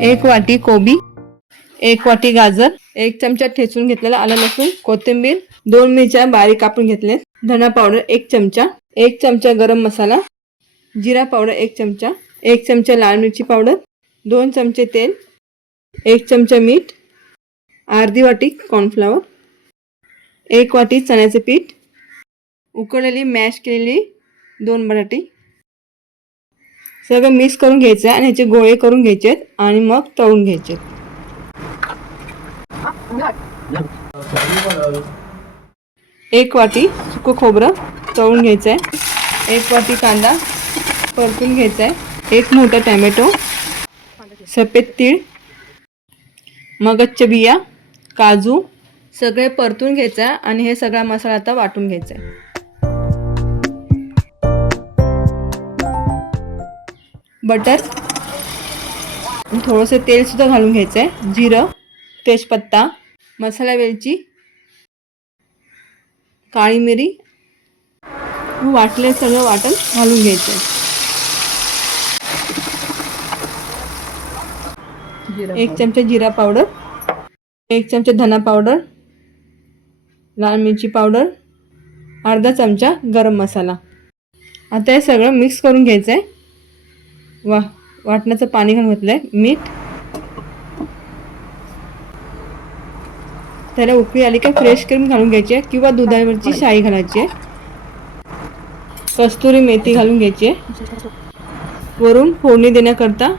एक वाटी कोबी एक वाटी गाजर एक चमचा ठेचून घेतलेला आलं लसूण कोथिंबीर दोन मिरच्या बारीक कापून घेतले. धना पावडर एक चमचा एक चमचा गरम मसाला जिरा पावडर एक चमचा एक चमचा लाल मिरची पावडर दोन चमचे तेल एक चमचा मीठ अर्धी वाटी कॉर्नफ्लॉवर एक वाटी चण्याचे पीठ उकळलेली मॅश केलेली दोन बटाटी सगळं मिक्स करून घ्यायचं आहे आणि ह्याचे गोळे करून घ्यायचे आहेत आणि मग तळून घ्यायचे आहेत. एक वाटी सुकं खोबरं तळून घ्यायचं आहे. एक वाटी कांदा परतून घ्यायचा आहे. एक मोठा टॅमॅटो सफेद तीळ मगजच्या बिया काजू सगळे परतून घ्यायचं आहे आणि हे सगळा मसाला आता वाटून घ्यायचा आहे. बटर. थोडंसं तेलसुद्धा घालून घ्यायचं आहे जिरं तेजपत्ता मसाला वेलची काळी मिरी. वाटले सगळं वाटण घालून घ्यायचं आहे एक चमचा जिरा पावडर. एक चमचा धना पावडर. लाल मिरची पावडर. अर्धा चमचा गरम मसाला. आता हे सगळं मिक्स करून घ्यायचं आहे वा वाटणाचं पाणी घालून घेतलं आहे मीठ. त्याला उकळी आली का फ्रेश क्रीम घालून घ्यायची आहे किंवा दुधावरची शाई घालायची आहे. कस्तुरी मेथी घालून घ्यायची आहे. वरून फोडणी देण्याकरता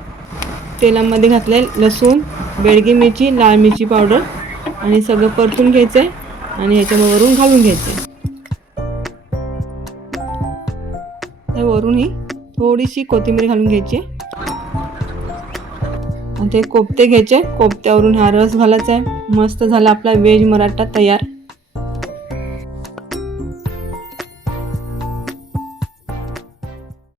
तेलामध्ये घातलंय लसूण बेडगी मिरची लाल मिरची पावडर आणि सगळं परतून घ्यायचं आहे आणि ह्याच्यावर वरून घालून घ्यायचं आहे त्या वरून ही थोडीशी कोथिंबीर घालून घ्यायची. आणि ते कोफ्ते घ्यायचे. कोफ्त्यावरून हा रस घालायचा आहे. मस्त झाला आपला व्हेज मराठा तयार.